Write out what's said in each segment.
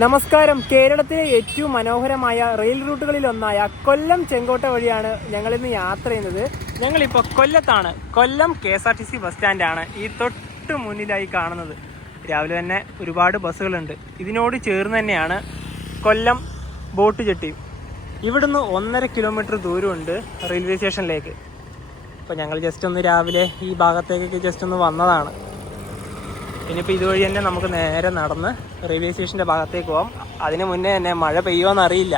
നമസ്കാരം. കേരളത്തിലെ ഏറ്റവും മനോഹരമായ റെയിൽ റൂട്ടുകളിലൊന്നായ കൊല്ലം ചെങ്കോട്ട വഴിയാണ് ഞങ്ങളിന്ന് യാത്ര ചെയ്യുന്നത്. ഞങ്ങളിപ്പോൾ കൊല്ലത്താണ്. കൊല്ലം KSRTC ബസ് സ്റ്റാൻഡാണ് ഈ തൊട്ട് മുന്നിലായി കാണുന്നത്. രാവിലെ തന്നെ ഒരുപാട് ബസ്സുകളുണ്ട്. ഇതിനോട് ചേർന്ന് തന്നെയാണ് കൊല്ലം ബോട്ട് ജെട്ടി. ഇവിടുന്ന് 1.5 കിലോമീറ്റർ ദൂരമുണ്ട് റെയിൽവേ സ്റ്റേഷനിലേക്ക്. അപ്പോൾ ഞങ്ങൾ ജസ്റ്റ് ഒന്ന് രാവിലെ ഈ ഭാഗത്തേക്കൊക്കെ ജസ്റ്റ് ഒന്ന് വന്നതാണ്. ഇനിയിപ്പോൾ ഇതുവഴി തന്നെ നമുക്ക് നേരെ നടന്ന് റെയിൽവേ സ്റ്റേഷൻ്റെ ഭാഗത്തേക്ക് പോകാം. അതിന് മുന്നേ തന്നെ മഴ പെയ്യുമോയെന്ന് അറിയില്ല,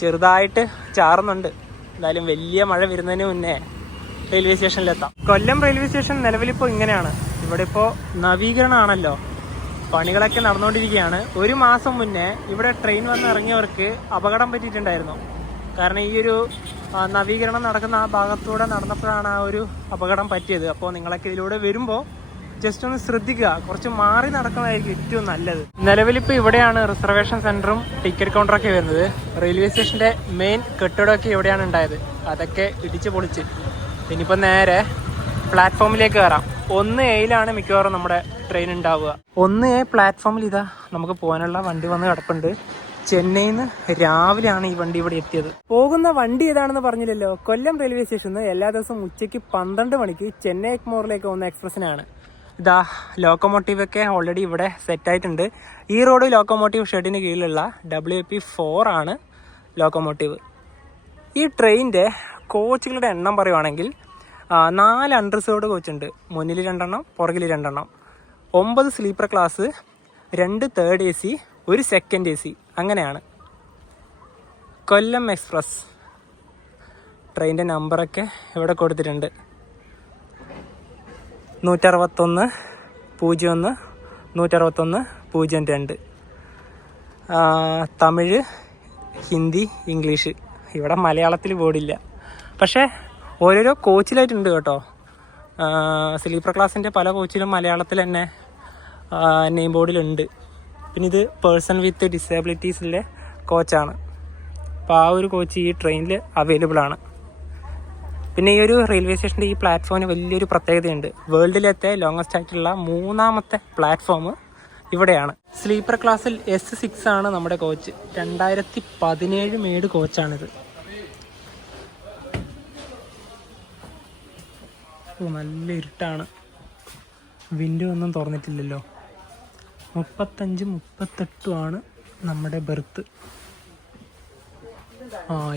ചെറുതായിട്ട് ചാറുന്നുണ്ട്. എന്തായാലും വലിയ മഴ വരുന്നതിന് മുന്നേ റെയിൽവേ സ്റ്റേഷനിലെത്താം. കൊല്ലം റെയിൽവേ സ്റ്റേഷൻ നിലവിലിപ്പോൾ ഇങ്ങനെയാണ്. ഇവിടെ ഇപ്പോൾ നവീകരണമാണല്ലോ, പണികളൊക്കെ നടന്നുകൊണ്ടിരിക്കുകയാണ്. 1 മാസം മുന്നേ ഇവിടെ ട്രെയിൻ വന്ന് ഇറങ്ങിയവർക്ക് അപകടം പറ്റിയിട്ടുണ്ടായിരുന്നു. കാരണം ഈ ഒരു നവീകരണം നടക്കുന്ന ആ ഭാഗത്തൂടെ നടന്നപ്പോഴാണ് ആ ഒരു അപകടം പറ്റിയത്. അപ്പോൾ നിങ്ങളൊക്കെ ഇതിലൂടെ വരുമ്പോൾ ജസ്റ്റ് ഒന്ന് ശ്രദ്ധിക്കുക, കുറച്ച് മാറി നടക്കുന്നതായിരിക്കും ഏറ്റവും നല്ലത്. നിലവിലിപ്പോൾ ഇവിടെയാണ് റിസർവേഷൻ സെൻറ്ററും ടിക്കറ്റ് കൗണ്ടറൊക്കെ വരുന്നത്. റെയിൽവേ സ്റ്റേഷൻ്റെ മെയിൻ കെട്ടിടമൊക്കെ ഇവിടെയാണ് ഉണ്ടായത്. അതൊക്കെ ഇടിച്ച് പൊളിച്ച് ഇനിയിപ്പോൾ നേരെ പ്ലാറ്റ്ഫോമിലേക്ക് കയറാം. 1A മിക്കവാറും നമ്മുടെ ട്രെയിൻ ഉണ്ടാവുക. 1A പ്ലാറ്റ്ഫോമിൽ ഇതാ നമുക്ക് പോകാനുള്ള വണ്ടി വന്ന് കിടപ്പുണ്ട്. ചെന്നൈയിൽ നിന്ന് രാവിലെയാണ് ഈ വണ്ടി ഇവിടെ എത്തിയത്. പോകുന്ന വണ്ടി ഏതാണെന്ന് പറഞ്ഞില്ലല്ലോ. കൊല്ലം റെയിൽവേ സ്റ്റേഷനിൽ നിന്ന് എല്ലാ ദിവസവും ഉച്ചയ്ക്ക് 12 മണിക്ക് ചെന്നൈ എഗ്മോറിലേക്ക് പോകുന്ന എക്സ്പ്രസ്സിനാണ്. ഇതാ ലോക്കോമോട്ടീവൊക്കെ ഓൾറെഡി ഇവിടെ സെറ്റായിട്ടുണ്ട്. ഈ റോഡ് ലോക്കോമോട്ടീവ് ഷെഡിന് കീഴിലുള്ള WP4 ആണ് ലോക്കോമോട്ടീവ്. ഈ ട്രെയിനിൻ്റെ കോച്ചുകളുടെ എണ്ണം പറയുവാണെങ്കിൽ 4 അൺറിസർവ്ഡ് കോച്ചുണ്ട്. മുന്നിൽ 2 എണ്ണം, പുറകിൽ 2 എണ്ണം. 9 sleeper class, 2 third AC, 1 second AC, അങ്ങനെയാണ്. കൊല്ലം എക്സ്പ്രസ് ട്രെയിനിൻ്റെ നമ്പറൊക്കെ ഇവിടെ കൊടുത്തിട്ടുണ്ട്. 161-01, 161-02. തമിഴ്, ഹിന്ദി, ഇംഗ്ലീഷ്. ഇവിടെ മലയാളത്തിൽ ബോർഡില്ല, പക്ഷേ ഓരോരോ കോച്ചിലായിട്ടുണ്ട് കേട്ടോ. സ്ലീപ്പർ ക്ലാസ്സിൻ്റെ പല കോച്ചിലും മലയാളത്തിൽ തന്നെ നെയിം ബോർഡിലുണ്ട്. പിന്നെ ഇത് പേഴ്സൺ വിത്ത് ഡിസേബിലിറ്റീസിലെ കോച്ചാണ്. അപ്പോൾ ആ ഒരു കോച്ച് ഈ ട്രെയിനിൽ അവൈലബിൾ ആണ്. പിന്നെ ഈ ഒരു റെയിൽവേ സ്റ്റേഷൻ്റെ ഈ പ്ലാറ്റ്ഫോമിന് വലിയൊരു പ്രത്യേകതയുണ്ട്. വേൾഡിലത്തെ ലോങ്ങസ്റ്റ് ആയിട്ടുള്ള 3ാമത്തെ പ്ലാറ്റ്ഫോം ഇവിടെയാണ്. സ്ലീപ്പർ ക്ലാസ്സിൽ S6 ആണ് നമ്മുടെ കോച്ച്. 2017 മേഡ് കോച്ചാണിത്. നല്ല ഇരുട്ടാണ്, വിൻഡോ ഒന്നും തുറന്നിട്ടില്ലല്ലോ. 35-38 നമ്മുടെ ബെർത്ത്.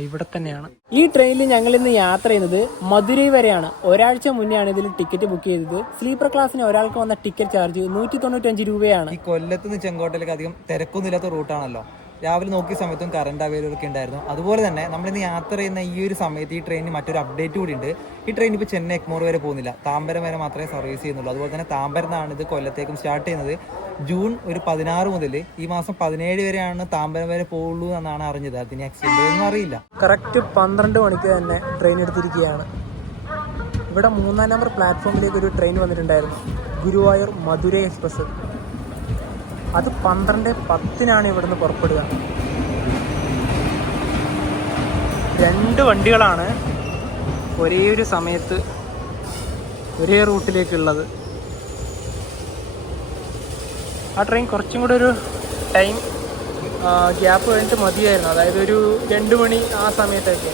ഇവിടെ തന്നെയാണ്. ഈ ട്രെയിനിൽ ഞങ്ങൾ ഇന്ന് യാത്ര ചെയ്യുന്നത് മധുരൈ വരെയാണ്. ഒരാഴ്ച മുന്നെയാണ് ഇതിൽ ടിക്കറ്റ് ബുക്ക് ചെയ്തത്. സ്ലീപ്പർ ക്ലാസ്സിന് ഒരാൾക്ക് വന്ന ടിക്കറ്റ് ചാർജ് 195 രൂപയാണ്. ഈ കൊല്ലത്ത് നിന്ന് ചെങ്കോട്ടയിലേക്ക് അധികം തിരക്കൊന്നുമില്ലാത്ത റൂട്ടാണല്ലോ. രാവിലെ നോക്കിയ സമയത്തും കറണ്ട് അവൈലബിൾ ഒക്കെ ഉണ്ടായിരുന്നു. അതുപോലെ തന്നെ നമ്മളിന്ന് യാത്ര ചെയ്യുന്ന ഈ ഒരു സമയത്ത് ഈ ട്രെയിനിന് മറ്റൊരു അപ്ഡേറ്റ് കൂടി ഉണ്ട്. ഈ ട്രെയിൻ ഇപ്പോൾ ചെന്നൈ എഗ്മോർ വരെ പോകുന്നില്ല, താമ്പരം വരെ മാത്രമേ സർവീസ് ചെയ്യുന്നുള്ളൂ. അതുപോലെ തന്നെ താമ്പരത്താണ് ഇത് കൊല്ലത്തേക്കും സ്റ്റാർട്ട് ചെയ്യുന്നത്. ജൂൺ 16 മുതൽ ഈ മാസം 17 വരെയാണ് താമ്പരം വരെ പോകുള്ളൂ എന്നാണ് അറിഞ്ഞത്. അതിന് ആക്സിഡന്റ് ഒന്നും അറിയില്ല. കറക്റ്റ് 12 മണിക്ക് തന്നെ ട്രെയിൻ എടുത്തിരിക്കുകയാണ്. ഇവിടെ 3ാം നമ്പർ പ്ലാറ്റ്ഫോമിലേക്ക് ഒരു ട്രെയിൻ വന്നിട്ടുണ്ടായിരുന്നു, ഗുരുവായൂർ മധുരൈ എക്സ്പ്രസ്. അത് 12:10 ഇവിടുന്ന് പുറപ്പെടുക. 2 വണ്ടികളാണ് ഒരേ ഒരു സമയത്ത് ഒരേ റൂട്ടിലേക്കുള്ളത്. ആ ട്രെയിൻ കുറച്ചും കൂടെ ഒരു ടൈം ഗ്യാപ്പ് കഴിഞ്ഞിട്ട് മതിയായിരുന്നു. അതായത് ഒരു 2 മണി ആ സമയത്തൊക്കെ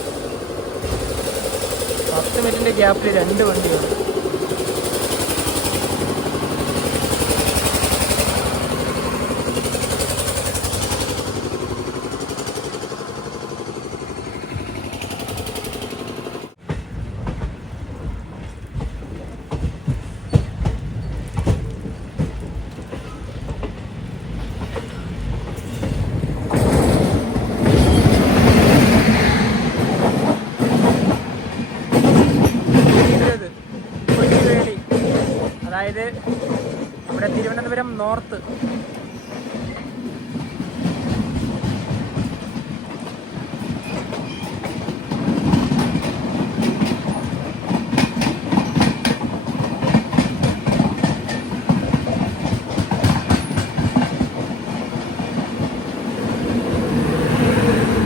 10 മിനിറ്റിൻ്റെ ഗ്യാപ്പിൽ 2 വണ്ടികൾ. അതായത് നമ്മുടെ തിരുവനന്തപുരം നോർത്ത്.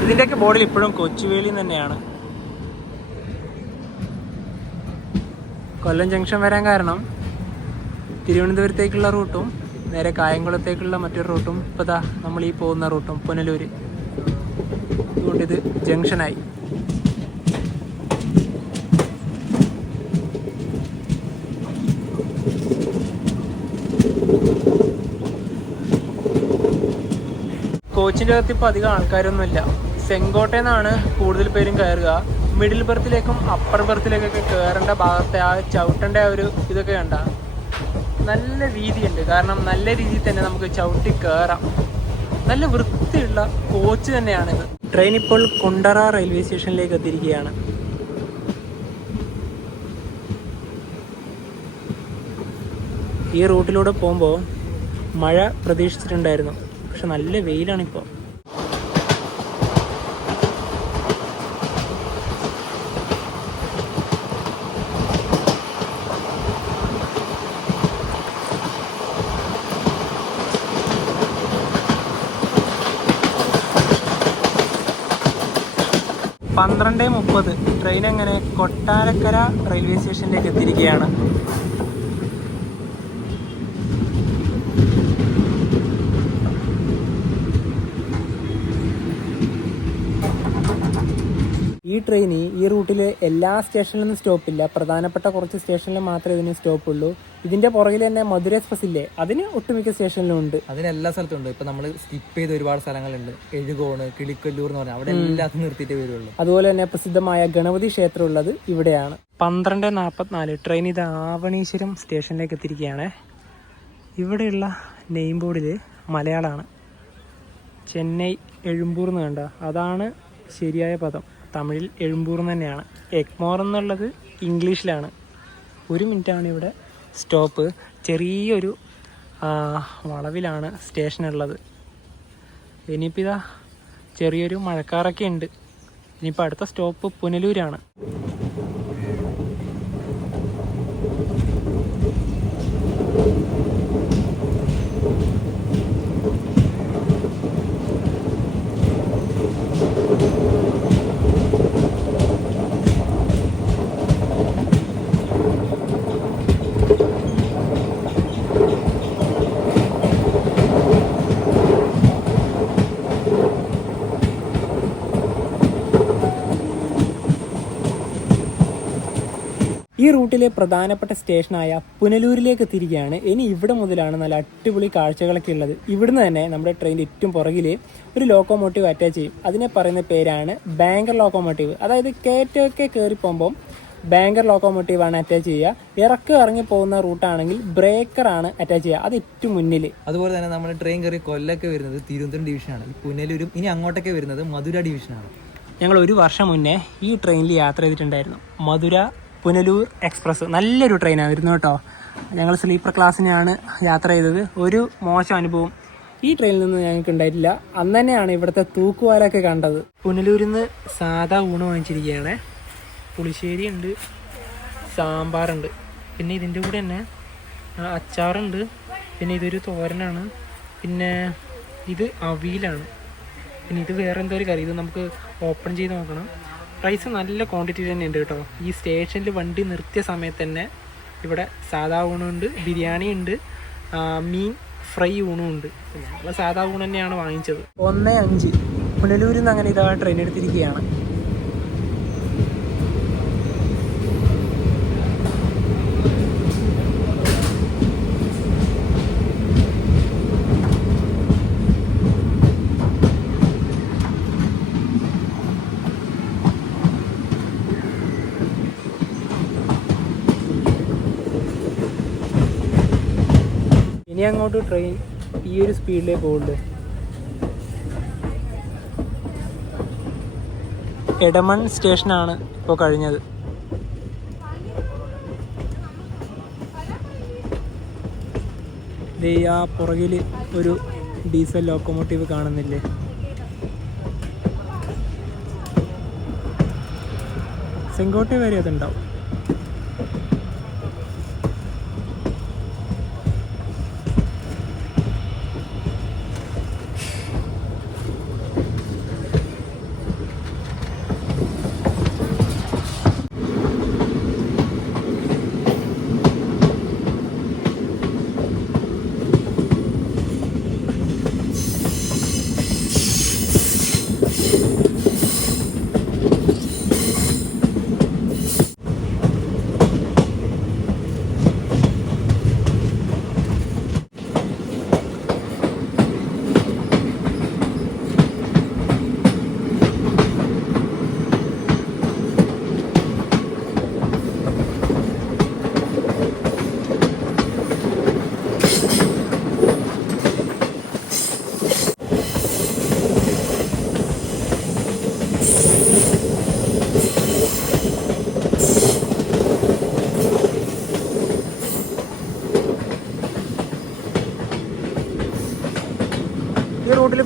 ഇതിൻ്റെയൊക്കെ ബോർഡിൽ ഇപ്പോഴും കൊച്ചുവേളി തന്നെയാണ്. കൊല്ലം ജംഗ്ഷൻ വരാൻ കാരണം തിരുവനന്തപുരത്തേക്കുള്ള റൂട്ടും നേരെ കായംകുളത്തേക്കുള്ള മറ്റൊരു റൂട്ടും ഇപ്പോൾ ദാ നമ്മൾ ഈ പോകുന്ന റൂട്ടും പുനലൂർ. അതുകൊണ്ടിത് ജംഗ്ഷനായി. കോച്ചിൻ്റെ അകത്ത് ഇപ്പോൾ അധികം ആൾക്കാരൊന്നുമില്ല. ചെങ്കോട്ടയിൽ നിന്നാണ് കൂടുതൽ പേരും കയറുക. മിഡിൽ ബർത്തിലേക്കും അപ്പർ ബർത്തിലേക്കൊക്കെ കയറേണ്ട ഭാഗത്തെ ആ ചവിട്ടേണ്ട ആ ഒരു ഇതൊക്കെ കണ്ട നല്ല വീതിയുണ്ട്. കാരണം നല്ല രീതിയിൽ തന്നെ നമുക്ക് ചവിട്ടി കയറാം. നല്ല വൃത്തിയുള്ള കോച്ച് തന്നെയാണിത്. ട്രെയിൻ ഇപ്പോൾ കുണ്ടറ റെയിൽവേ സ്റ്റേഷനിലേക്ക് എത്തിയിരിക്കുകയാണ്. ഈ റൂട്ടിലൂടെ പോകുമ്പോൾ മഴ പ്രതീക്ഷിച്ചിട്ടുണ്ടായിരുന്നു, പക്ഷെ നല്ല വെയിലാണിപ്പോൾ. പന്ത്രണ്ട് 30 ട്രെയിൻ അങ്ങനെ കൊട്ടാരക്കര റെയിൽവേ സ്റ്റേഷനിലേക്ക് എത്തിയിരിക്കുകയാണ്. ഈ ട്രെയിന് ഈ റൂട്ടിൽ എല്ലാ സ്റ്റേഷനിലൊന്നും സ്റ്റോപ്പില്ല. പ്രധാനപ്പെട്ട കുറച്ച് സ്റ്റേഷനിൽ മാത്രമേ ഇതിന് സ്റ്റോപ്പുള്ളൂ. ഇതിന്റെ പുറകിൽ തന്നെ മധുര എക്സ്പ്രസ് ഇല്ലേ, അതിന് ഒട്ടുമിക്ക സ്റ്റേഷനിലും ഉണ്ട്. അതിന് എല്ലാ സ്ഥലത്തും ഉണ്ട്. ഇപ്പൊ നമ്മൾ സ്കിപ്പ് ചെയ്ത ഒരുപാട് സ്ഥലങ്ങളുണ്ട്. എഴുകോണ്, കിളിക്കൊല്ലൂർ എന്ന് പറഞ്ഞാൽ അവിടെ എല്ലാത്തും നിർത്തിയിട്ടേ വരുള്ളൂ. അതുപോലെ തന്നെ പ്രസിദ്ധമായ ഗണപതി ക്ഷേത്രം ഉള്ളത് ഇവിടെയാണ്. 12:44 ട്രെയിൻ ഇത് ആവണീശ്വരം സ്റ്റേഷനിലേക്ക് എത്തിയിരിക്കുകയാണ്. ഇവിടെയുള്ള നെയിം ബോർഡിൽ മലയാളമാണ്. ചെന്നൈ എഴുമ്പൂർ എന്ന് കണ്ട, അതാണ് ശരിയായ പദം. തമിഴിൽ എഴുമ്പൂർ തന്നെയാണ്. എഗ്മോർ എന്നുള്ളത് ഇംഗ്ലീഷിലാണ്. 1 മിനിറ്റാണ് ഇവിടെ സ്റ്റോപ്പ്. ചെറിയൊരു വളവിലാണ് സ്റ്റേഷനുള്ളത്. ഇനിയിപ്പോൾ ഇതാ ചെറിയൊരു മഴക്കാറൊക്കെ ഉണ്ട്. ഇനിയിപ്പോൾ അടുത്ത സ്റ്റോപ്പ് പുനലൂരാണ്. ഈ റൂട്ടിലെ പ്രധാനപ്പെട്ട സ്റ്റേഷനായ പുനലൂരിലേക്ക് എത്തിയിരിക്കുകയാണ്. ഇനി ഇവിടെ മുതലാണ് നല്ല അടിപൊളി കാഴ്ചകളൊക്കെ ഉള്ളത്. ഇവിടുന്ന് തന്നെ നമ്മുടെ ട്രെയിനിൻ്റെ ഏറ്റവും പുറകിൽ ഒരു ലോക്കോമോട്ടീവ് അറ്റാച്ച് ചെയ്യും. അതിനെ പറയുന്ന പേരാണ് ബാങ്കർ ലോക്കോമോട്ടീവ്. അതായത് കയറ്റമൊക്കെ കയറി പോകുമ്പം ബാങ്കർ ലോക്കോമോട്ടീവാണ് അറ്റാച്ച് ചെയ്യുക. ഇറങ്ങി പോകുന്ന റൂട്ടാണെങ്കിൽ ബ്രേക്കറാണ് അറ്റാച്ച് ചെയ്യുക, അത് ഏറ്റവും മുന്നിൽ. അതുപോലെ തന്നെ നമ്മൾ ട്രെയിൻ കയറി കൊല്ലൊക്കെ വരുന്നത് തിരുവനന്തപുരം ഡിവിഷനാണ്. പുനലൂരും ഇനി അങ്ങോട്ടൊക്കെ വരുന്നത് മധുര ഡിവിഷനാണ്. ഞങ്ങൾ 1 വർഷം മുന്നേ ഈ ട്രെയിനിൽ യാത്ര ചെയ്തിട്ടുണ്ടായിരുന്നു. മധുര പുനലൂർ എക്സ്പ്രസ് നല്ലൊരു ട്രെയിനായിരുന്നു കേട്ടോ. ഞങ്ങൾ സ്ലീപ്പർ ക്ലാസ്സിനാണ് യാത്ര ചെയ്തത്. ഒരു മോശം അനുഭവം ഈ ട്രെയിനിൽ നിന്ന് ഞങ്ങൾക്ക് ഉണ്ടായിട്ടില്ല. അന്ന് തന്നെയാണ് ഇവിടുത്തെ തൂക്കുവാലൊക്കെ കണ്ടത്. പുനലൂരിൽ നിന്ന് സാധാ ഊണ് വാങ്ങിച്ചിരിക്കുകയാണ്. പുളിശ്ശേരി ഉണ്ട്, സാമ്പാറുണ്ട്, പിന്നെ ഇതിൻ്റെ കൂടെ തന്നെ അച്ചാറുണ്ട്, പിന്നെ ഇതൊരു തോരനാണ്, പിന്നെ ഇത് അവിയലാണ്, പിന്നെ ഇത് വേറെ എന്തോ ഒരു കറി. ഇത് നമുക്ക് ഓപ്പൺ ചെയ്ത് നോക്കണം. റൈസ് നല്ല ക്വാണ്ടിറ്റി തന്നെ ഉണ്ട് കേട്ടോ. ഈ സ്റ്റേഷനിൽ വണ്ടി നിർത്തിയ സമയത്ത് തന്നെ ഇവിടെ സാധാ ഊണുണ്ട്, ബിരിയാണി ഉണ്ട്, മീൻ ഫ്രൈ ഊണും ഉണ്ട്. നമ്മൾ സാധാ ഊണ് തന്നെയാണ് വാങ്ങിച്ചത്. 1:05 പുനലൂരിൽ നിന്ന് അങ്ങനെ ഇതാ ട്രെയിൻ എടുത്തിരിക്കുകയാണ്. ഇനി അങ്ങോട്ട് ട്രെയിൻ ഈ ഒരു സ്പീഡിലേ പോകുള്ളൂ. എടമൺ സ്റ്റേഷനാണ് ഇപ്പോൾ കഴിഞ്ഞത്. ദേ ആ പുറകിൽ ഒരു ഡീസൽ ലോക്കോമോട്ടീവ് കാണുന്നില്ലേ? ചെങ്കോട്ട വരെ അതുണ്ടാവും.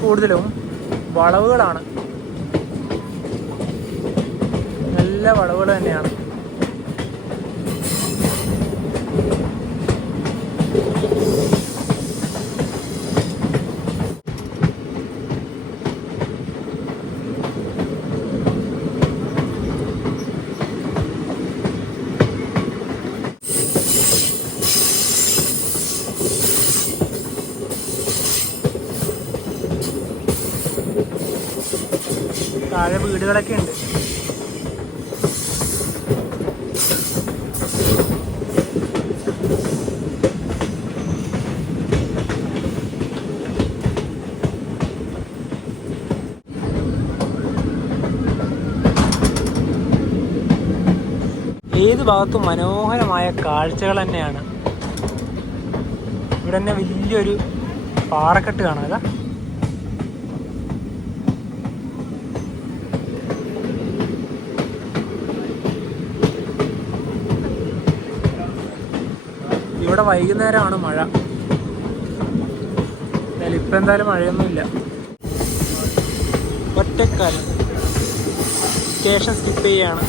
കൂടുതലും വളവുകളാണ്, നല്ല വളവുകൾ തന്നെയാണ്. താഴെ വീടുകളൊക്കെ ഉണ്ട്. ഏത് ഭാഗത്തും മനോഹരമായ കാഴ്ചകൾ തന്നെയാണ്. ഇവിടെ തന്നെ വലിയൊരു പാറക്കെട്ട് കാണാം. അതാ ഇവിടെ വൈകുന്നേരമാണ് മഴ. ഇപ്പം എന്തായാലും മഴയൊന്നുമില്ല. ഒറ്റക്കാലം സ്റ്റേഷൻ സ്കിപ്പ് ചെയ്യാണ്.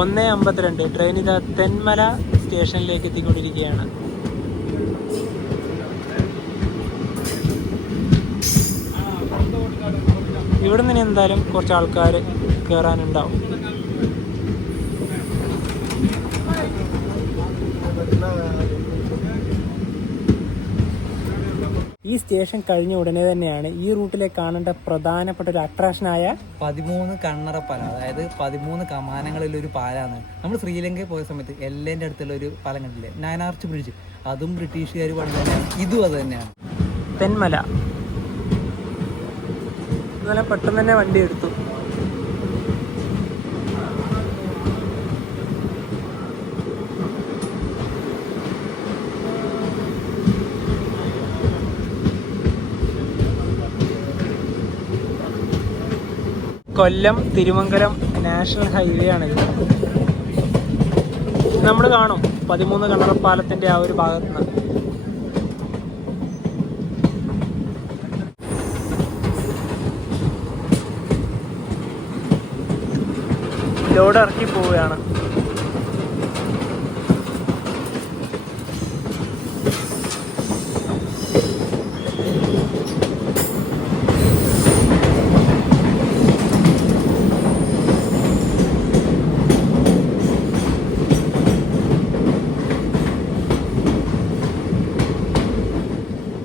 ഒന്ന് 52 ട്രെയിൻ ഇതാ തെന്മല സ്റ്റേഷനിലേക്ക് എത്തിക്കൊണ്ടിരിക്കുകയാണ്. ഇവിടെ നിന്ന് എന്തായാലും കുറച്ച് ആൾക്കാർ കയറാനുണ്ടാവും. ഈ സ്റ്റേഷൻ കഴിഞ്ഞ ഉടനെ തന്നെയാണ് ഈ റൂട്ടിലെ കാണേണ്ട പ്രധാനപ്പെട്ട ഒരു അട്രാക്ഷനായ 13 കണ്ണറ പാലം, അതായത് 13 കമാനങ്ങളിലൊരു ഒരു പാലാണ്. നമ്മൾ ശ്രീലങ്കയിൽ പോയ സമയത്ത് എല്ലേൻ്റെ അടുത്തുള്ള ഒരു പാലം കണ്ടില്ലേ, 9 ആർച്ച് ബ്രിഡ്ജ്, അതും ബ്രിട്ടീഷുകാർ പണി തന്നെയാണ്. ഇതും അത് തന്നെയാണ്. തെന്മല ഇന്നലെ പെട്ടെന്ന് തന്നെ വണ്ടി എടുത്തു. കൊല്ലം തിരുമംഗലം നാഷണൽ ഹൈവേ ആണിത്. നമ്മൾ കാണും 13 കണ്ണറപ്പാലത്തിൻ്റെ ആ ഒരു ഭാഗത്ത് നിന്ന്. ലോഡ് ഇറക്കി പോവുകയാണ്.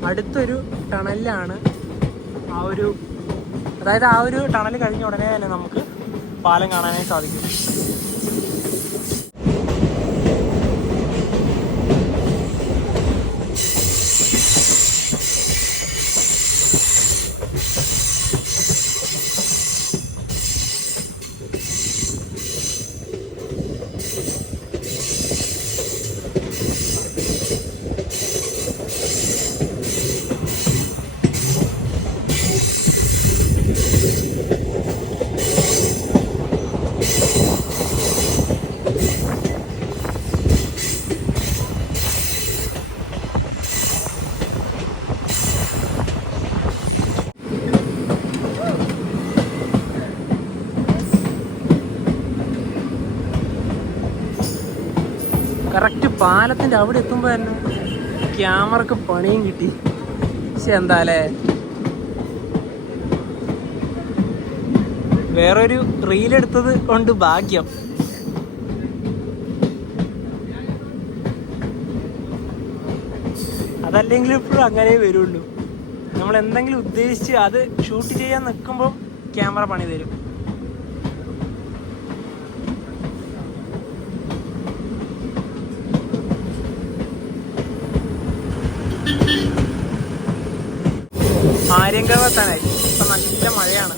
അടുത്തൊരു ടണലിലാണ് അതായത് ആ ഒരു ടണൽ കഴിഞ്ഞ ഉടനെ തന്നെ നമുക്ക് പാലം കാണാനായി സാധിക്കും. കറക്റ്റ് പാലത്തിൻ്റെ അവിടെ എത്തുമ്പോൾ തന്നെ ക്യാമറക്ക് പണിയും കിട്ടി. പക്ഷെ എന്താല്ലേ, വേറൊരു റീലെടുത്തത് കൊണ്ട് ഭാഗ്യം. അതല്ലെങ്കിൽ ഇപ്പോഴും അങ്ങനെ വരുള്ളൂ. നമ്മൾ എന്തെങ്കിലും ഉദ്ദേശിച്ച് അത് ഷൂട്ട് ചെയ്യാൻ നിൽക്കുമ്പോൾ ക്യാമറ പണി തരും. ആര്യങ്കാവ് എത്താനായി. ഇപ്പം നല്ല മഴയാണ്.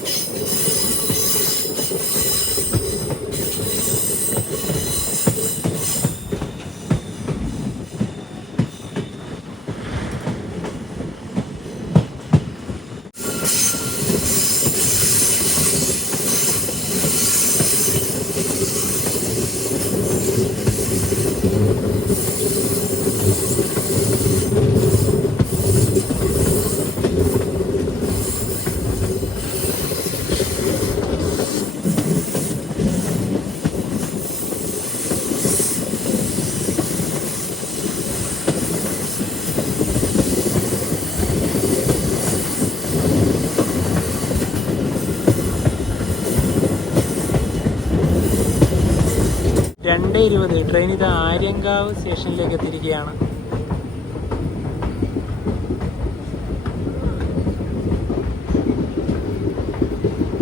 രണ്ടേ 20 ട്രെയിൻ ഇത് ആര്യങ്കാവ് സ്റ്റേഷനിലേക്ക് എത്തിയിരിക്കുകയാണ്.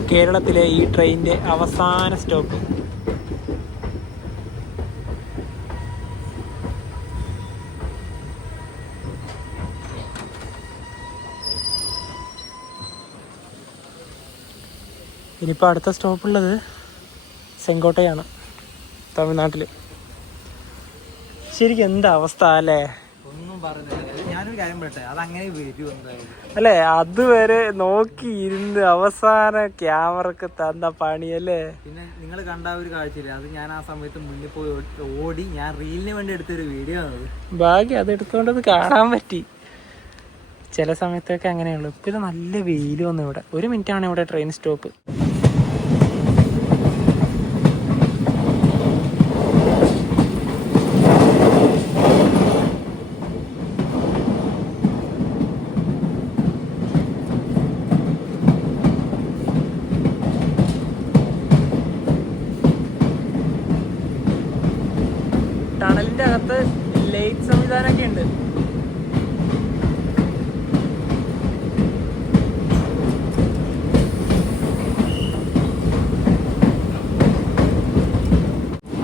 കേരളത്തിലെ ഈ ട്രെയിനിന്റെ അവസാന സ്റ്റോപ്പ്. ഇനിയിപ്പോൾ അടുത്ത സ്റ്റോപ്പുള്ളത് ചെങ്കോട്ടയാണ്, തമിഴ്നാട്ടിൽ. ശരിക്കും എന്താ അവസ്ഥ അല്ലേ? ഒന്നും പറയുന്നില്ല. ഞാനൊരു കാര്യം പറയട്ടെ, അതങ്ങനെ വരും എന്തായാലും അല്ലേ? അതുവരെ നോക്കിയിരുന്ന് അവസാന ക്യാമറക്ക് തന്ന പണിയല്ലേ. പിന്നെ നിങ്ങൾ കണ്ട ഒരു കാഴ്ചയില്ല, അത് ഞാൻ ആ സമയത്ത് മുന്നിൽ പോയി ഓടി ഞാൻ റീലിന് വേണ്ടി എടുത്തൊരു വീഡിയോ ആണ്. ഭാഗ്യം അത് എടുത്തുകൊണ്ടത് കാണാൻ പറ്റി. ചില സമയത്തൊക്കെ അങ്ങനെയുള്ളൂ. ഇപ്പം ഇത് നല്ല വെയിൽ വന്നു. ഇവിടെ 1 മിനിറ്റാണ് ഇവിടെ ട്രെയിൻ സ്റ്റോപ്പ്. ടണലിന്റെ അകത്ത് ലൈറ്റ് സംവിധാനമൊക്കെ ഉണ്ട്.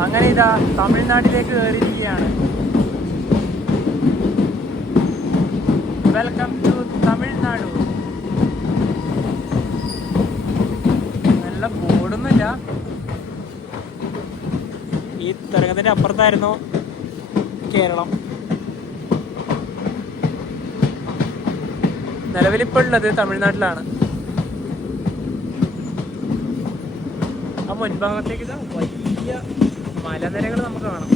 അങ്ങനെ ഇതാ തമിഴ്നാട്ടിലേക്ക് കയറിയിരിക്കുകയാണ്. Welcome to Tamil Nadu. നല്ല ബോർഡൊന്നുമില്ല. ഈ തരകത്തിന്റെ അപ്പുറത്തായിരുന്നു കേരളം. നിലവിലിപ്പോൾ ഉള്ളത് തമിഴ്നാട്ടിലാണ്. ആ മുൻഭാഗത്തേക്ക് ഇതാ വലിയ മലനിരകൾ നമുക്ക് കാണാം.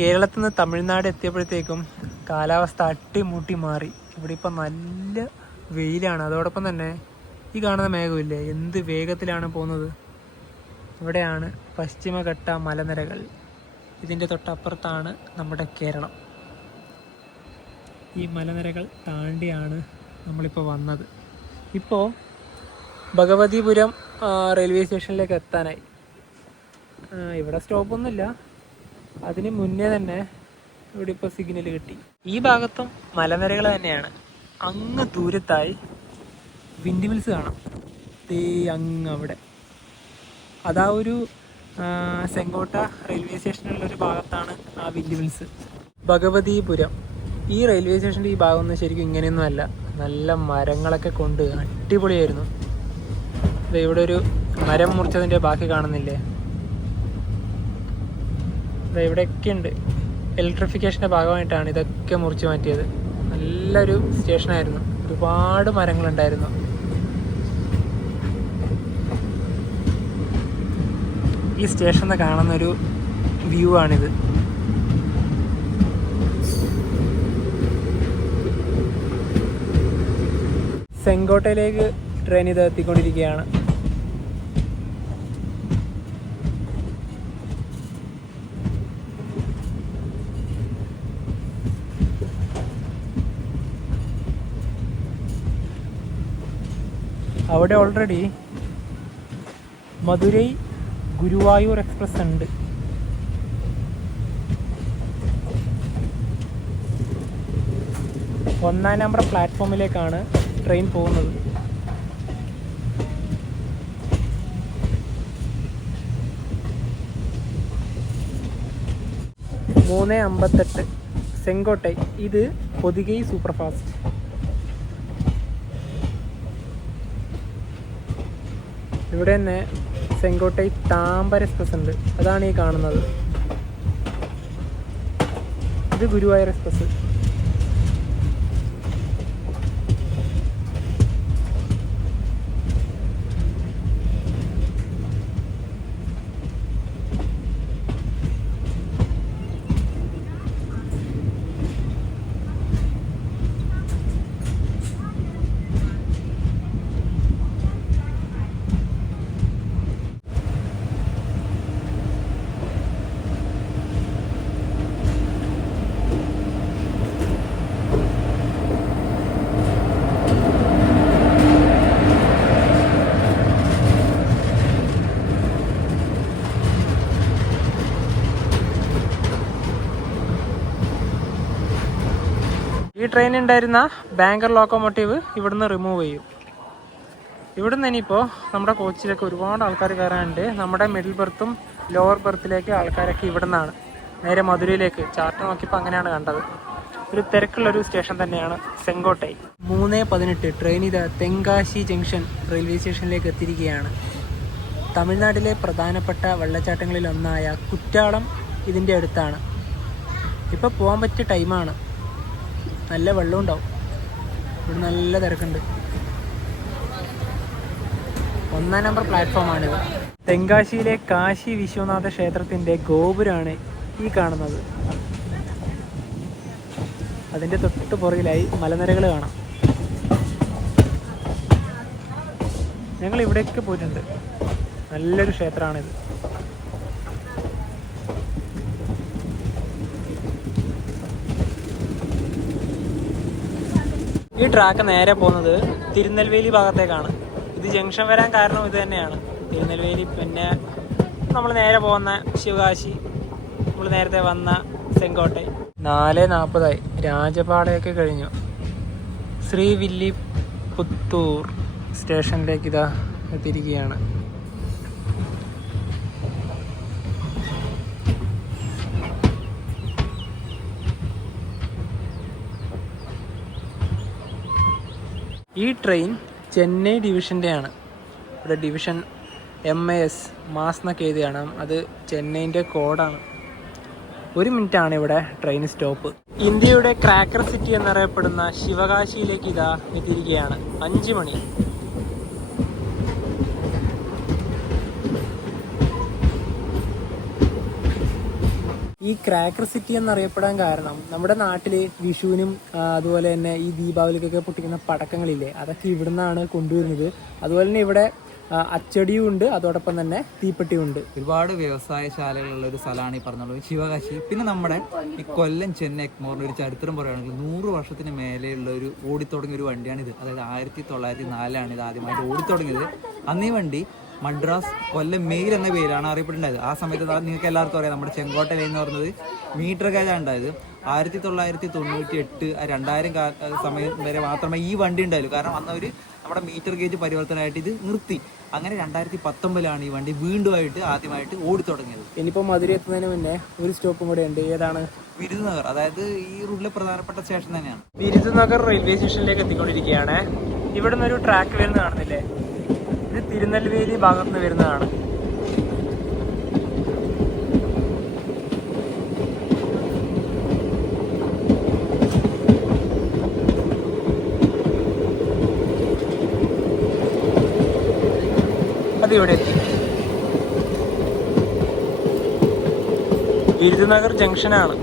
കേരളത്തിൽ നിന്ന് തമിഴ്നാട് എത്തിയപ്പോഴത്തേക്കും കാലാവസ്ഥ അട്ടിമുട്ടി മാറി. ഇവിടെ ഇപ്പം നല്ല വെയിലാണ്. അതോടൊപ്പം തന്നെ ഈ കാണുന്ന മേഘമില്ലേ, എന്ത് വേഗത്തിലാണ് പോകുന്നത്. ഇവിടെയാണ് പശ്ചിമഘട്ട മലനിരകൾ. ഇതിൻ്റെ തൊട്ടപ്പുറത്താണ് നമ്മുടെ കേരളം. ഈ മലനിരകൾ താണ്ടിയാണ് നമ്മളിപ്പോൾ വന്നത്. ഇപ്പോൾ ഭഗവതിപുരം റെയിൽവേ സ്റ്റേഷനിലേക്ക് എത്താനായി. ഇവിടെ സ്റ്റോപ്പൊന്നുമില്ല. അതിന് മുന്നേ തന്നെ ഇവിടെ ഇപ്പോൾ സിഗ്നൽ കിട്ടി. ഈ ഭാഗത്തും മലനിരകൾ തന്നെയാണ്. അങ്ങ് ദൂരത്തായി വിൻഡ് മിൽസ് കാണാം. അങ്ങ് അവിടെ അതാ ഒരു ചെങ്കോട്ട റെയിൽവേ സ്റ്റേഷനുള്ളൊരു ഭാഗത്താണ് ആ വിൻഡ് മിൽസ്. ഭഗവതിപുരം ഈ റെയിൽവേ സ്റ്റേഷൻ്റെ ഈ ഭാഗമൊന്നും ശരിക്കും ഇങ്ങനെയൊന്നും അല്ല. നല്ല മരങ്ങളൊക്കെ കൊണ്ട് അടിപൊളിയായിരുന്നു. ഇവിടെ ഒരു മരം മുറിച്ചതിൻ്റെ ബാക്കി കാണുന്നില്ലേ? ഇവിടെയൊക്കെ ഉണ്ട്. ഇലക്ട്രിഫിക്കേഷൻ്റെ ഭാഗമായിട്ടാണ് ഇതൊക്കെ മുറിച്ച് മാറ്റിയത്. നല്ലൊരു സ്റ്റേഷനായിരുന്നു. ഒരുപാട് മരങ്ങളുണ്ടായിരുന്നു. ഈ സ്റ്റേഷനിൽ നിന്ന് കാണുന്നൊരു വ്യൂ ആണിത്. ചെങ്കോട്ടയിലേക്ക് ട്രെയിൻ ഇത് എത്തിക്കൊണ്ടിരിക്കുകയാണ്. അവിടെ ഓൾറെഡി മധുരൈ ഗുരുവായൂർ എക്സ്പ്രസ് ഉണ്ട്. ഒന്നാം നമ്പർ പ്ലാറ്റ്ഫോമിലേക്കാണ് ട്രെയിൻ പോകുന്നത്. മൂന്ന് 58 സെങ്കോട്ടൈ. ഇത് പൊതികൈ സൂപ്പർ ഫാസ്റ്റ്. ഇവിടെ തന്നെ സെങ്കോട്ടൈ താമ്പര എക്സ്പ്രസ് ഉണ്ട്. അതാണ് ഈ കാണുന്നത്. ഇത് ഗുരുവായൂർ എക്സ്പ്രസ്. ഈ ട്രെയിൻ ഉണ്ടായിരുന്ന ബാങ്കർ ലോക്കോമോട്ടീവ് ഇവിടുന്ന് റിമൂവ് ചെയ്യും. ഇവിടുന്ന് ഇനിയിപ്പോൾ നമ്മുടെ കോച്ചിലേക്ക് ഒരുപാട് ആൾക്കാർ കയറാനുണ്ട്. നമ്മുടെ മിഡിൽ ബെർത്തും ലോവർ ബെർത്തിലേക്ക് ആൾക്കാരൊക്കെ ഇവിടെ നിന്നാണ് നേരെ മധുരയിലേക്ക്. ചാർട്ട് നോക്കിയപ്പോൾ അങ്ങനെയാണ് കണ്ടത്. ഒരു തിരക്കുള്ളൊരു സ്റ്റേഷൻ തന്നെയാണ് സെങ്കോട്ടൈ. 3:18 ട്രെയിൻ ഇത് തെങ്കാശി ജംഗ്ഷൻ റെയിൽവേ സ്റ്റേഷനിലേക്ക് എത്തിയിരിക്കുകയാണ്. തമിഴ്നാട്ടിലെ പ്രധാനപ്പെട്ട വെള്ളച്ചാട്ടങ്ങളിലൊന്നായ കുറ്റാളം ഇതിൻ്റെ അടുത്താണ്. ഇപ്പോൾ പോകാൻ പറ്റിയ ടൈമാണ്. നല്ല വെള്ളം ഉണ്ടാവും. ഇവിടെ നല്ല തിരക്കുണ്ട്. 1-ാം നമ്പർ പ്ലാറ്റ്ഫോമാണിത്. തെങ്കാശിയിലെ കാശി വിശ്വനാഥ ക്ഷേത്രത്തിൻ്റെ ഗോപുരമാണ് ഈ കാണുന്നത്. അതിൻ്റെ തൊട്ട് പുറകിലായി മലനിരകൾ കാണാം. ഞങ്ങൾ ഇവിടേക്ക് പോയിട്ടുണ്ട്. നല്ലൊരു ക്ഷേത്രമാണിത്. ഈ ട്രാക്ക് നേരെ പോകുന്നത് തിരുനെൽവേലി ഭാഗത്തേക്കാണ്. ഇത് ജംഗ്ഷൻ വരാൻ കാരണം ഇത് തന്നെയാണ്. തിരുനെൽവേലി, പിന്നെ നമ്മൾ നേരെ പോകുന്ന ശിവകാശി, നമ്മൾ നേരത്തെ വന്ന സെങ്കോട്ടൈ. 4:40 രാജപാളയൊക്കെ കഴിഞ്ഞു. ശ്രീവില്ലിപുത്തൂർ സ്റ്റേഷനിലേക്ക് ഇതാ എത്തിയിരിക്കുകയാണ്. ഈ ട്രെയിൻ ചെന്നൈ ഡിവിഷൻ്റെയാണ്. ഇവിടെ ഡിവിഷൻ MAS മാസ് എന്നൊക്കെ എഴുതിയാണ്. അത് ചെന്നൈൻ്റെ കോഡാണ്. 1 മിനിറ്റാണ് ഇവിടെ ട്രെയിൻ സ്റ്റോപ്പ്. ഇന്ത്യയുടെ ക്രാക്കർ സിറ്റി എന്നറിയപ്പെടുന്ന ശിവകാശിയിലേക്ക് ഇതാ എത്തിയിരിക്കുകയാണ്. 5 മണി. ഈ ക്രാക്കർ സിറ്റി എന്നറിയപ്പെടാൻ കാരണം നമ്മുടെ നാട്ടിൽ വിഷുവിനും അതുപോലെ തന്നെ ഈ ദീപാവലിക്കൊക്കെ പൊട്ടിക്കുന്ന പടക്കങ്ങളില്ലേ, അതൊക്കെ ഇവിടുന്നാണ് കൊണ്ടുവരുന്നത്. അതുപോലെ തന്നെ ഇവിടെ അച്ചടിയും ഉണ്ട്, അതോടൊപ്പം തന്നെ തീപ്പെട്ടിയും ഉണ്ട്. ഒരുപാട് വ്യവസായശാലകളുള്ള ഒരു സ്ഥലമാണ് ഈ പറഞ്ഞുള്ളത് ശിവകാശി. പിന്നെ നമ്മുടെ ഈ കൊല്ലം ചെന്നൈ എഗ്മോറിൻ്റെ ഒരു ചരിത്രം പറയുകയാണെങ്കിൽ 100 വർഷത്തിന് മേലെയുള്ള ഒരു ഓടിത്തുടങ്ങിയ ഒരു വണ്ടിയാണിത്. അതായത് 1904 ഇത് ആദ്യമായിട്ട് ഓടിത്തുടങ്ങിയത്. അന്ന് ഈ വണ്ടി മദ്രാസ് കൊല്ലം മെയിൽ എന്ന പേരാണ് അറിയപ്പെട്ടിട്ടുണ്ടായത്. ആ സമയത്ത് നിങ്ങൾക്ക് എല്ലാവർക്കും അറിയാം, നമ്മുടെ ചെങ്കോട്ട ലൈൻ എന്ന് പറയുന്നത് മീറ്റർ ഗേജാണ് ഉണ്ടായത്. 1998 2000 സമയം വരെ മാത്രമേ ഈ വണ്ടി ഉണ്ടായുള്ളൂ. കാരണം അന്ന് നമ്മുടെ മീറ്റർ ഗേജ് പരിവർത്തനമായിട്ട് ഇത് നിർത്തി. അങ്ങനെ 2019 ഈ വണ്ടി വീണ്ടുമായിട്ട് ആദ്യമായിട്ട് ഓടിത്തുടങ്ങിയത്. ഇനിയിപ്പോൾ മധുര എത്തുന്നതിന് മുന്നേ ഒരു സ്റ്റോപ്പും കൂടെ ഉണ്ട്. ഏതാണ്? വിരുദുനഗർ. അതായത് ഈ റൂട്ടിലെ പ്രധാനപ്പെട്ട സ്റ്റേഷൻ തന്നെയാണ്. വിരുദുനഗർ റെയിൽവേ സ്റ്റേഷനിലേക്ക് എത്തിക്കൊണ്ടിരിക്കുകയാണ്. ഇവിടുന്ന് ഒരു ട്രാക്ക് വരുന്ന കാണുന്നില്ലേ, ഇത് തിരുനെൽവേലി ഭാഗത്തുനിന്ന് വരുന്നതാണ്. അതിവിടെ എത്തി. വിരുദുനഗർ ജംഗ്ഷനാണ്.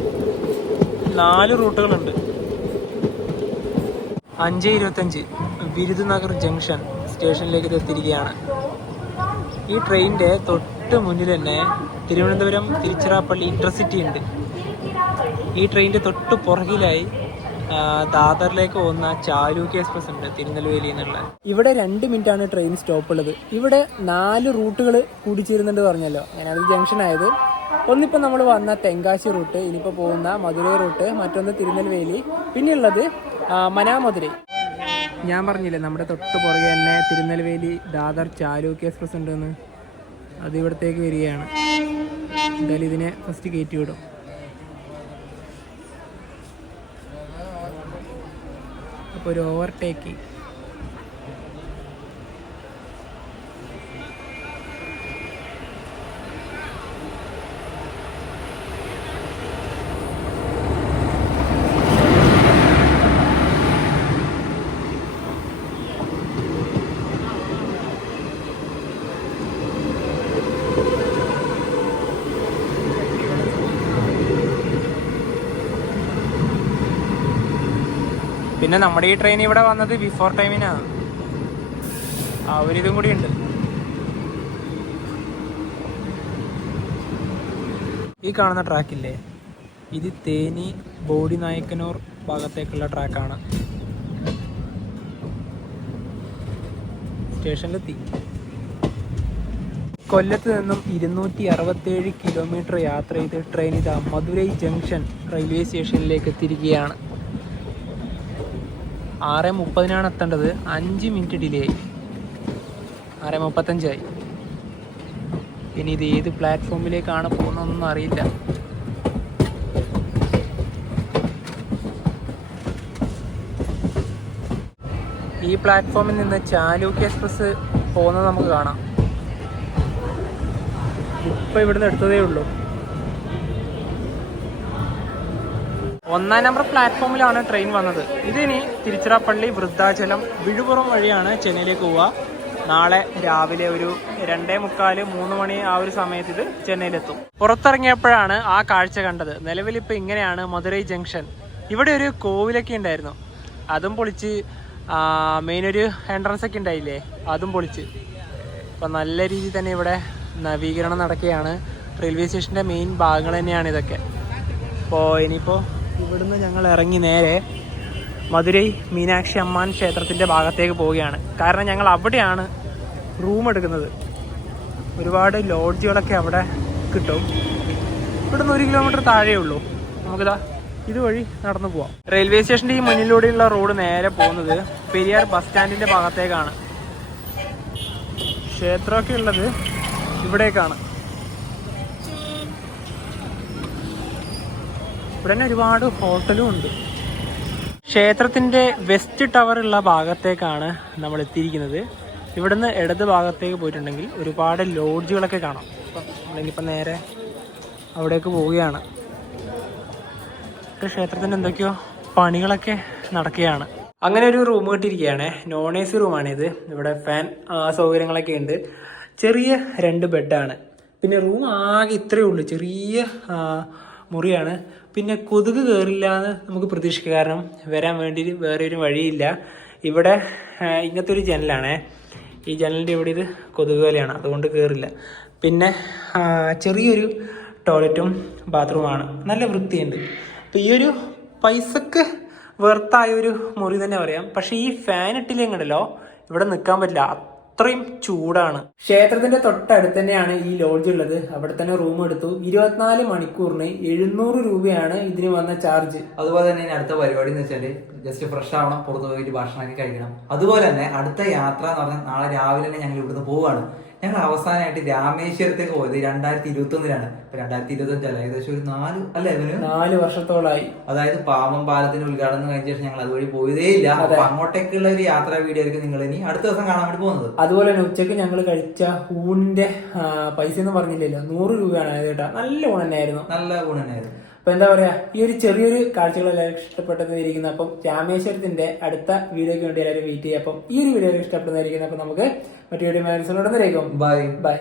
4 റൂട്ടുകളുണ്ട്. 5:25 വിരുദുനഗർ ജംഗ്ഷൻ സ്റ്റേഷനിലേക്ക് എത്തിയിരിക്കുകയാണ്. ഈ ട്രെയിനിൻ്റെ തൊട്ട് മുന്നിൽ തന്നെ തിരുവനന്തപുരം തിരുച്ചിറപ്പള്ളി ഇൻ്റർസിറ്റി ഉണ്ട്. ഈ ട്രെയിനിൻ്റെ തൊട്ട് പുറകിലായി ദാദറിലേക്ക് പോകുന്ന ചാലൂക്യ എക്സ്പ്രസ് ഉണ്ട് തിരുനെൽവേലിയിൽ നിന്നുള്ള. ഇവിടെ 2 മിനിറ്റാണ് ട്രെയിൻ സ്റ്റോപ്പ് ഉള്ളത്. ഇവിടെ 4 റൂട്ടുകൾ കൂടിച്ചേരുന്നുണ്ട് പറഞ്ഞല്ലോ, അങ്ങനെയാണ് ജംഗ്ഷൻ ആയത്. ഒന്നിപ്പോൾ നമ്മൾ വന്ന തെങ്കാശി റൂട്ട്, ഇനിയിപ്പോൾ പോകുന്ന മധുരൈ റൂട്ട്, മറ്റൊന്ന് തിരുനെൽവേലി, പിന്നെയുള്ളത് മനാമധുരൈ. ഞാൻ പറഞ്ഞില്ലേ നമ്മുടെ തൊട്ട് പുറകെ തന്നെ തിരുനെൽവേലി ദാദർ ചാലൂക്യ എക്സ്പ്രസ് ഉണ്ടെന്ന്. അത് ഇവിടത്തേക്ക് വരികയാണ്. എന്തായാലും ഇതിനെ ഫസ്റ്റ് കയറ്റി വിടും. അപ്പോൾ ഒരു ഓവർടേക്കിംഗ്. പിന്നെ നമ്മുടെ ഈ ട്രെയിൻ ഇവിടെ വന്നത് ബിഫോർ ടൈമിനാണ്. ആ ഒരിതും കൂടി ഉണ്ട്. ഈ കാണുന്ന ട്രാക്കില്ലേ, ഇത് തേനി ബോഡി നായ്ക്കനൂർ ഭാഗത്തേക്കുള്ള ട്രാക്കാണ്. സ്റ്റേഷനിലെത്തി. കൊല്ലത്ത് നിന്നും 267 കിലോമീറ്റർ യാത്ര ചെയ്ത് ട്രെയിൻ ഇതാ മധുരൈ ജംഗ്ഷൻ റെയിൽവേ സ്റ്റേഷനിലേക്ക് എത്തിയിരിക്കുകയാണ്. 6:30 എത്തേണ്ടത്, 5 മിനിറ്റ് ഡിലേ ആയി. 6:35 ഇനി ഇത് ഏത് പ്ലാറ്റ്ഫോമിലേക്കാണ് പോകുന്നതെന്നൊന്നും അറിയില്ല. ഈ പ്ലാറ്റ്ഫോമിൽ നിന്ന് ചാലൂക്യ എക്സ്പ്രസ് പോകുന്നത് നമുക്ക് കാണാം. ഇപ്പം ഇവിടുന്ന് എടുത്തതേ ഉള്ളൂ. 1-ാം നമ്പർ പ്ലാറ്റ്ഫോമിലാണ് ട്രെയിൻ വന്നത്. ഇതിനി തിരുച്ചിറപ്പള്ളി, വൃദ്ധാചലം, വിഴുപുറം വഴിയാണ് ചെന്നൈയിലേക്ക് പോവുക. നാളെ രാവിലെ ഒരു 2:45-3 മണി ആ ഒരു സമയത്ത് ഇത് ചെന്നൈയിലെത്തും. പുറത്തിറങ്ങിയപ്പോഴാണ് ആ കാഴ്ച കണ്ടത്. നിലവിലിപ്പോൾ ഇങ്ങനെയാണ് മധുരൈ ജംഗ്ഷൻ. ഇവിടെ ഒരു കോവിലൊക്കെ ഉണ്ടായിരുന്നു, അതും പൊളിച്ച്. മെയിൻ ഒരു എൻട്രൻസ് ഒക്കെ ഉണ്ടായില്ലേ, അതും പൊളിച്ച്. ഇപ്പം നല്ല രീതിയിൽ തന്നെ ഇവിടെ നവീകരണം നടക്കുകയാണ്. റെയിൽവേ സ്റ്റേഷൻ്റെ മെയിൻ ഭാഗങ്ങൾ തന്നെയാണ് ഇതൊക്കെ. അപ്പോൾ ഇനിയിപ്പോൾ ഇവിടുന്ന് ഞങ്ങൾ ഇറങ്ങി നേരെ മധുരൈ മീനാക്ഷി അമ്മാൻ ക്ഷേത്രത്തിൻ്റെ ഭാഗത്തേക്ക് പോവുകയാണ്. കാരണം ഞങ്ങൾ അവിടെയാണ് റൂം എടുക്കുന്നത്. ഒരുപാട് ലോഡ്ജുകളൊക്കെ അവിടെ കിട്ടും. ഇവിടുന്ന് 1 കിലോമീറ്റർ താഴെ ഉള്ളൂ. നമുക്കിതാ ഇതുവഴി നടന്നു പോവാം. റെയിൽവേ സ്റ്റേഷൻ്റെ ഈ മുന്നിലൂടെയുള്ള റോഡ് നേരെ പോകുന്നത് പെരിയാർ ബസ് സ്റ്റാൻഡിൻ്റെ ഭാഗത്തേക്കാണ്. ക്ഷേത്രമൊക്കെ ഉള്ളത് ഇവിടേക്കാണ്. ഇവിടെ തന്നെ ഒരുപാട് ഹോട്ടലും ഉണ്ട്. ക്ഷേത്രത്തിൻ്റെ വെസ്റ്റ് ടവർ ഉള്ള ഭാഗത്തേക്കാണ് നമ്മൾ എത്തിയിരിക്കുന്നത്. ഇവിടുന്ന് ഇടത് ഭാഗത്തേക്ക് പോയിട്ടുണ്ടെങ്കിൽ ഒരുപാട് ലോഡ്ജുകളൊക്കെ കാണാം. അപ്പം നമ്മളിനിപ്പോൾ നേരെ അവിടേക്ക് പോവുകയാണ്. ക്ഷേത്രത്തിൻ്റെ എന്തൊക്കെയോ പണികളൊക്കെ നടക്കുകയാണ്. അങ്ങനെ ഒരു റൂം കിട്ടിയിരിക്കുകയാണ്. നോൺ എ സി റൂമാണിത്. ഇവിടെ ഫാൻ സൗകര്യങ്ങളൊക്കെ ഉണ്ട്. ചെറിയ 2 ബെഡാണ്. പിന്നെ റൂം ആകെ ഇത്രയേ ഉള്ളൂ, ചെറിയ മുറിയാണ്. പിന്നെ കൊതുക് കയറില്ല എന്ന് നമുക്ക് പ്രതീക്ഷിക്കാം, കാരണം വരാൻ വേണ്ടി വേറെ ഒരു വഴിയില്ല. ഇവിടെ ഇങ്ങനത്തെ ഒരു ജനലാണേ, ഈ ജനലിൻ്റെ ഇവിടെ ഇത് കൊതുക് വലയാണ്, അതുകൊണ്ട് കയറില്ല. പിന്നെ ചെറിയൊരു ടോയ്ലറ്റും ബാത്റൂമാണ്, നല്ല വൃത്തിയുണ്ട്. അപ്പോൾ ഈ ഒരു പൈസക്ക് വെർത്തായ ഒരു മുറി തന്നെ പറയാം. പക്ഷേ ഈ ഫാൻ ഇട്ടില്ലെങ്കിലോ ഇവിടെ നിൽക്കാൻ പറ്റില്ല, അത്രയും ചൂടാണ്. ക്ഷേത്രത്തിന്റെ തൊട്ടടുത്ത് തന്നെയാണ് ഈ ലോഡ്ജ് ഉള്ളത്. അവിടെ തന്നെ റൂം എടുത്തു. 24 മണിക്കൂറിന് 700 രൂപയാണ് ഇതിന് വന്ന ചാർജ്. അതുപോലെ തന്നെ അടുത്ത പരിപാടി എന്ന് വെച്ചാൽ ജസ്റ്റ് ഫ്രഷ് ആവണം, പുറത്ത് പോയിട്ട് ഭക്ഷണമൊക്കെ കഴിക്കണം. അതുപോലെ തന്നെ അടുത്ത യാത്ര എന്ന് പറഞ്ഞാൽ നാളെ രാവിലെ തന്നെ ഞങ്ങൾ ഇവിടുന്ന് പോവുകയാണ്. ഞങ്ങൾ അവസാനമായിട്ട് രാമേശ്വരത്തേക്ക് പോയത് 2021 ഇപ്പൊ 2025 ഏകദേശം ഒരു 4 വർഷത്തോളായി. അതായത് പാമ്പം പാലത്തിന്റെ ഉദ്ഘാടനം കഴിഞ്ഞ ശേഷം ഞങ്ങൾ അതുവഴി പോയതേ ഇല്ല. അപ്പൊ അങ്ങോട്ടേക്കുള്ള ഒരു യാത്രാ വീഡിയോ ആയിരിക്കും നിങ്ങൾ ഇനി അടുത്ത ദിവസം കാണാൻ വേണ്ടി പോകുന്നത്. അതുപോലെ തന്നെ ഉച്ചക്ക് ഞങ്ങൾ കഴിച്ച ഊണിന്റെ പൈസ എന്ന് പറഞ്ഞില്ലല്ലോ, 100 രൂപയാണ് കേട്ടോ. നല്ല ഊണ് തന്നെയായിരുന്നു, നല്ല ഊണ് തന്നെയായിരുന്നു. അപ്പൊ എന്താ പറയാ, ഈ ഒരു ചെറിയൊരു കാഴ്ചകളെല്ലാം ഇഷ്ടപ്പെട്ടതായിരിക്കുന്നു. അപ്പം രാമേശ്വരത്തിന്റെ അടുത്ത വീഡിയോയ്ക്ക് വേണ്ടി എല്ലാവരും വെയിറ്റ് ചെയ്യാം. അപ്പം ഈ ഒരു വീഡിയോ ഇഷ്ടപ്പെടുന്നതായിരിക്കുന്നു. അപ്പൊ നമുക്ക് മറ്റു വീഡിയോ മനസ്സിലോട്ട് ബൈ.